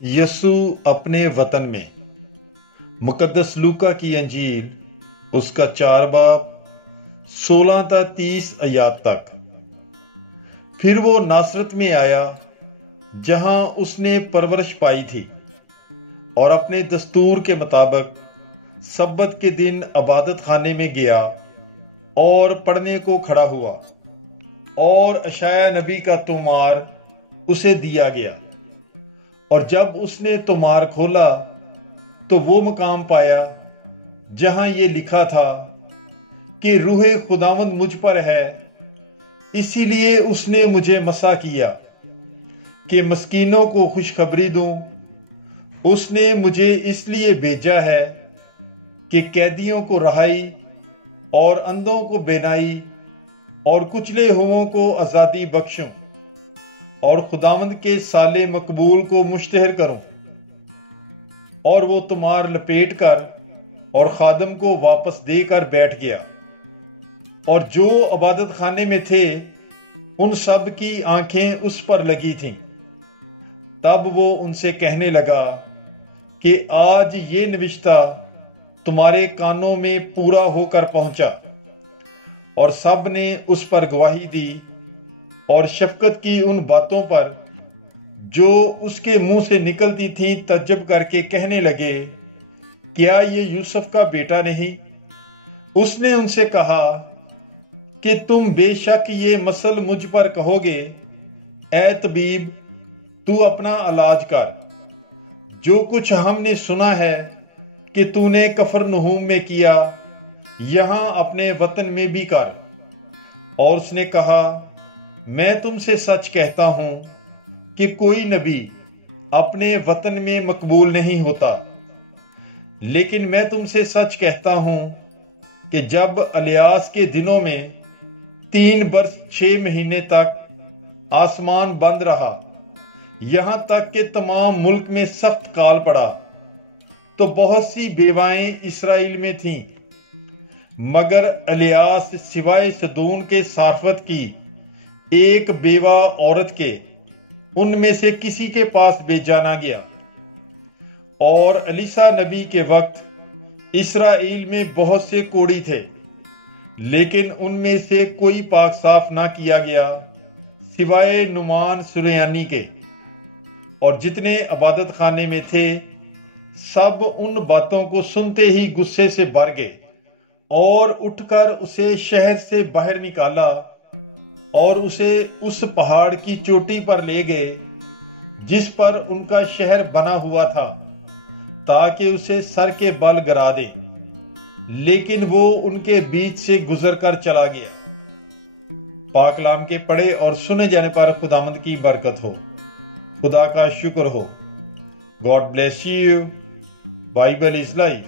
यसू अपने वतन में। मुकद्दस लूका की अंजील उसका 4 बाब 16 تا 30 आयात तक। फिर वो नासरत में आया जहां उसने परवरिश पाई थी, और अपने दस्तूर के मुताबिक सब्बत के दिन इबादत खाने में गया और पढ़ने को खड़ा हुआ, और अशाया नबी का तोमार उसे दिया गया। और जब उसने तोमार खोला तो वो मकाम पाया जहां ये लिखा था कि रूहे खुदावंद मुझ पर है, इसीलिए उसने मुझे मसा किया कि मस्कीनों को खुशखबरी दूं। उसने मुझे इसलिए भेजा है कि कैदियों को रहाई और अंधों को बेनाई और कुचले हुओं को आज़ादी बख्शूं, और खुदावंद के साले मकबूल को मुश्तहर करूं। और वो तुमार लपेट कर और खादम को वापस देकर बैठ गया। और जो इबादत खाने में थे उन सब की आंखें उस पर लगी थीं। तब वो उनसे कहने लगा कि आज ये नविश्ता तुम्हारे कानों में पूरा होकर पहुंचा। और सब ने उस पर गवाही दी और शफकत की उन बातों पर जो उसके मुंह से निकलती थीं तज्जब करके कहने लगे, क्या ये यूसुफ का बेटा नहीं? उसने उनसे कहा कि तुम बेशक ये मसल मुझ पर कहोगे, ए तबीब तू अपना इलाज कर। जो कुछ हमने सुना है कि तूने कफरनहूम में किया, यहां अपने वतन में भी कर। और उसने कहा, मैं तुमसे सच कहता हूं कि कोई नबी अपने वतन में मकबूल नहीं होता। लेकिन मैं तुमसे सच कहता हूं कि जब इलियास के दिनों में 3 वर्ष 6 महीने तक आसमान बंद रहा, यहां तक कि तमाम मुल्क में सख्त काल पड़ा, तो बहुत सी बेवाएं इसराइल में थीं, मगर इलियास सिवाय सदून के सारफत की एक बेवा औरत के उनमें से किसी के पास भेजा ना गया। और एलीशा नबी के वक्त इसराइल में बहुत से कोढ़ी थे, लेकिन उनमें से कोई पाक साफ ना किया गया सिवाय नुमान सुरयानी के। और जितने इबादत खाने में थे सब उन बातों को सुनते ही गुस्से से भर गए, और उठकर उसे शहर से बाहर निकाला और उसे उस पहाड़ की चोटी पर ले गए जिस पर उनका शहर बना हुआ था, ताकि उसे सर के बल गिरा दे। लेकिन वो उनके बीच से गुजर कर चला गया। पाकलाम के पढ़े और सुने जाने पर खुदावंद की बरकत हो। खुदा का शुक्र हो। God bless you. Bible is life.